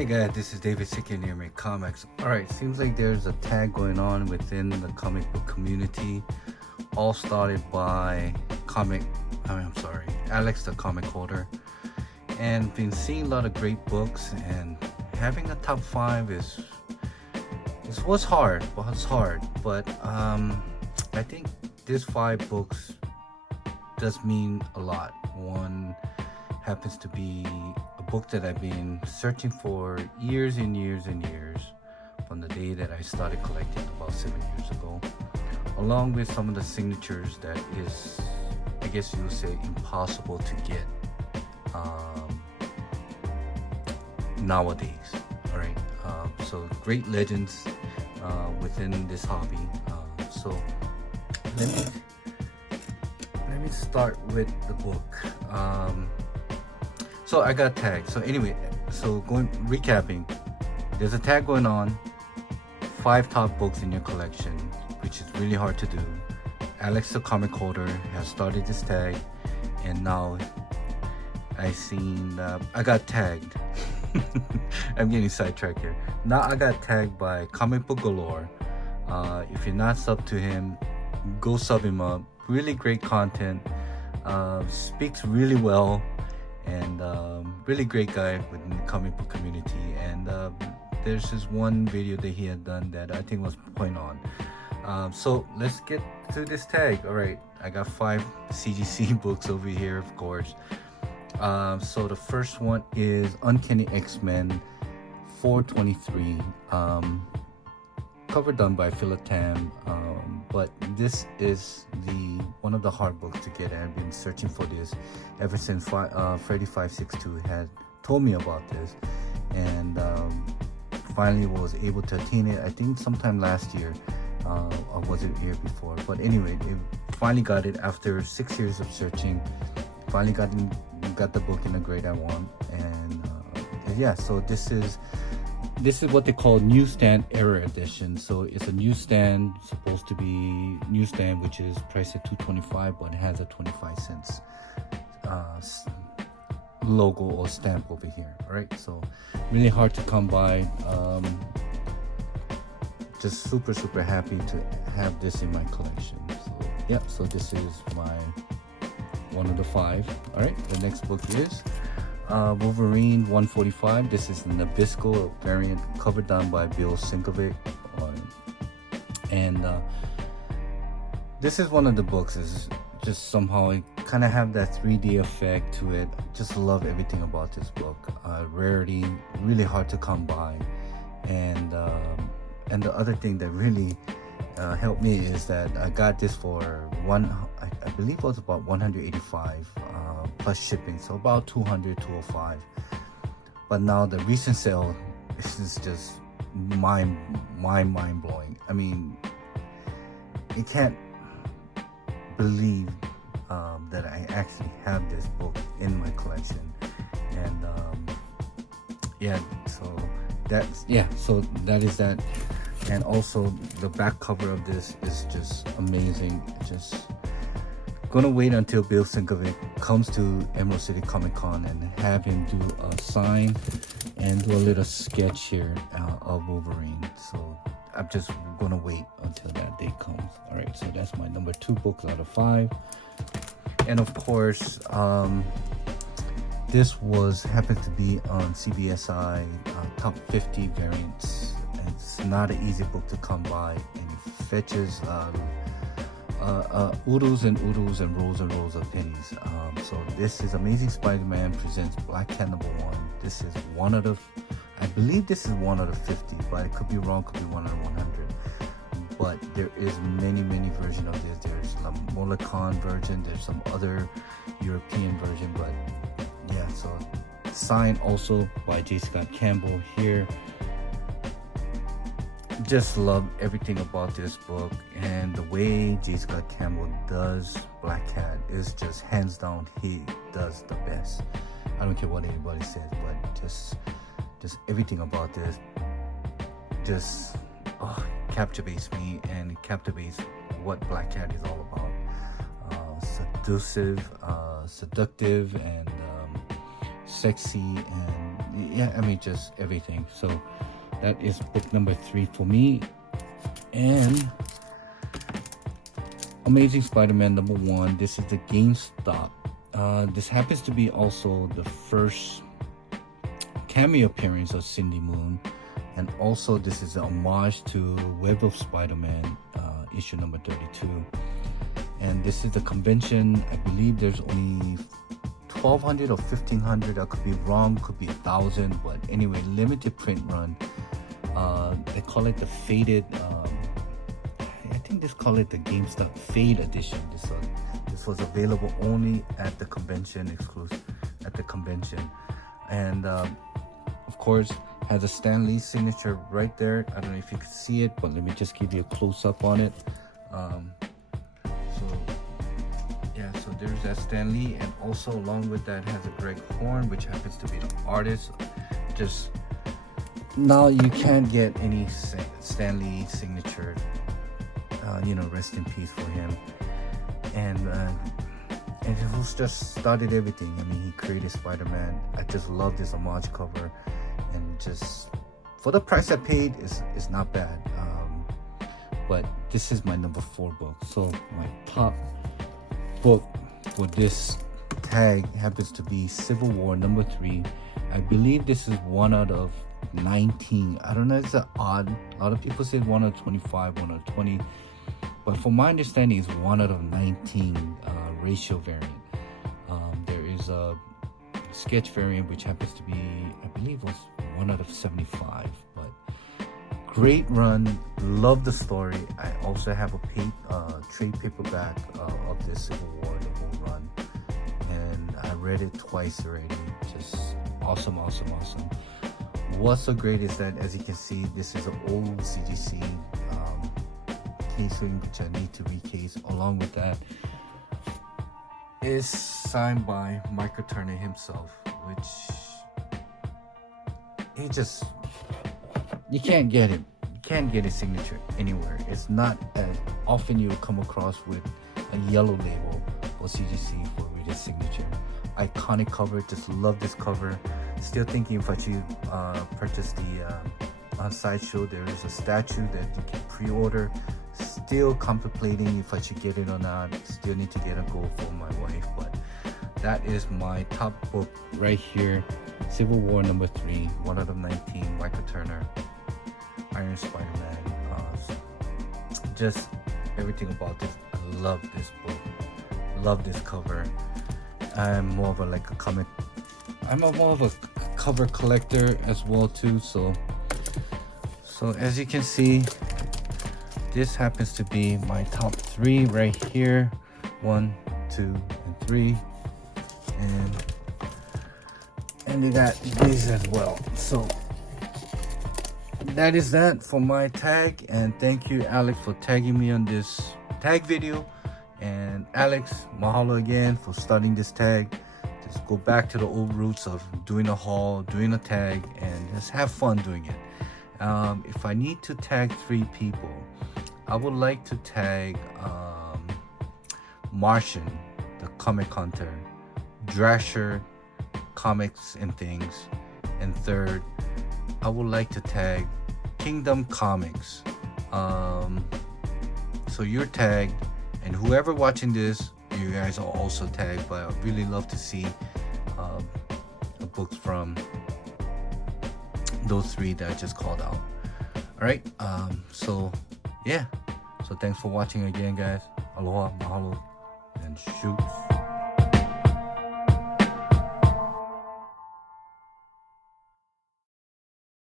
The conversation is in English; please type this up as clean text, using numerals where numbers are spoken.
Hey guys, this is David Sicky near me comics. Alright, seems like there's a tag going on within the comic book community. All started by Alex the Comic Hoarder. And been seeing a lot of great books, and having a top 5 was hard. But I think these 5 books does mean a lot. One happens to be a book that I've been searching for years and years and years, from the day that I started collecting about 7 years ago, along with some of the signatures that is, I guess you would say, impossible to get nowadays. All right, so great legends within this hobby. So let me start with the book. So I got tagged. So anyway, recapping, there's a tag going on. 5 top books in your collection, which is really hard to do. Alex the Comic Hoarder has started this tag, and now I got tagged. I'm getting sidetracked here. Now I got tagged by Comic Book Galore. If you're not sub to him, go sub him up. Really great content. Speaks really well, and really great guy within the comic book community. And there's this one video that he had done that I think was point on. So let's get to this tag. All right, I got 5 CGC books over here, of course. So the first one is Uncanny X-Men 423, cover done by Philip Tam, but this is one of the hard books to get, and I've been searching for this ever since Freddy562 had told me about this, and finally was able to attain it, I think sometime last year, or was it year before, but anyway, it finally got it after 6 years of searching. Finally got the book in the grade I want, and yeah, so this is what they call newsstand error edition. So it's a newsstand, supposed to be newsstand, which is priced at $2.25, but it has a 25 cents logo or stamp over here. All right, so really hard to come by. Just super happy to have this in my collection. So yeah, so this is my one of the 5. All right, the next book is Wolverine 145. This is the Nabisco variant, cover done by Bill Sinkovic, and this is one of the books. Is just somehow it kind of have that 3D effect to it. Just love everything about this book. Rarity, really hard to come by, and the other thing that really helped me is that I got this for I believe it was about 185 plus shipping, so about 205. But now the recent sale, this is just mind blowing. I mean, you can't believe that I actually have this book in my collection, and so that is that. And also the back cover of this is just amazing. Just gonna wait until Bill Sinkovic comes to Emerald City Comic Con and have him do a sign and do a little sketch here of Wolverine. So I'm just gonna wait until that day comes. All right, so that's my number 2 book out of 5. And of course, this happens to be on CBSI top 50 variants. It's not an easy book to come by, and it fetches oodles and rolls of pennies. So this is Amazing SpiderMan presents Black Cat number 1. This is I believe this is one out of 50, but it could be wrong, could be 1 out of 100. But there is many versions of this. There's the Molocan version, there's some other European version, but yeah, so signed also by J. Scott Campbell here. Just love everything about this book, and the way J. Scott Campbell does Black Cat is just hands down, he does the best. I don't care what anybody says, but just everything about this just captivates me, and captivates what Black Cat is all about. Seductive, and sexy, and yeah, I mean, just everything. So that is book number 3 for me. And Amazing Spider-Man number 1. This is the GameStop. This happens to be also the first cameo appearance of Cindy Moon, and also this is an homage to Web of Spider-Man issue number 32. And this is the convention. I believe there's only 1,200 or 1,500. I could be wrong, could be 1,000, but anyway, limited print run. They call it the faded. I think they call it the GameStop Fade Edition. This was available only at the convention, exclusive at the convention, and of course has a Stan Lee signature right there. I don't know if you can see it, but let me just give you a close up on it. So there's that Stan Lee, and also along with that has a Greg Horn, which happens to be the artist. Just now you can't get any Stan Lee signature. Rest in peace for him. And it was just started everything. I mean, he created Spider-Man. I just love this homage cover, and just for the price I paid, is not bad. But this is my number 4 book. So my top book for this tag happens to be Civil War number 3. I believe this is 1 out of 19. I don't know, it's odd. A lot of people say 1 out of 25, 1 out of 20, but from my understanding it's 1 out of 19 ratio variant. There is a sketch variant which happens to be, I believe, was 1 out of 75. But great run, love the story. I also have a trade paperback of this Civil War, the whole run, and I read it twice already. Just awesome. What's so great is that, as you can see, this is an old CGC casing which I need to recase. Along with that is signed by Michael Turner himself, which you can't get it. You can't get his signature anywhere. It's not as often you come across with a yellow label for CGC for his signature. Iconic cover. Just love this cover. Still thinking if I should purchase the on Sideshow. There is a statue that you can pre-order. Still contemplating if I should get it or not. Still need to get a go for my wife. But that is my top book right here. Civil War number 3, 1 out of 19. Michael Turner, Iron Spider-Man. Just everything about this. I love this book. Love this cover. I'm more of a cover collector as well too. So as you can see, this happens to be my top 3 right here. 1, 2, and 3, and we got these as well. So that is that for my tag, and thank you, Alex, for tagging me on this tag video. And Alex, mahalo again for starting this tag. Just go back to the old roots of doing a haul, doing a tag, and just have fun doing it. If I need to tag 3 people, I would like to tag Martian, the comic hunter, Drasher, comics and things, and third, I would like to tag Kingdom Comics. So you're tagged, and whoever watching this, you guys are also tagged. But I'd really love to see the books from those 3 that I just called out. All right, so yeah, so thanks for watching again, guys. Aloha, mahalo, and shoot.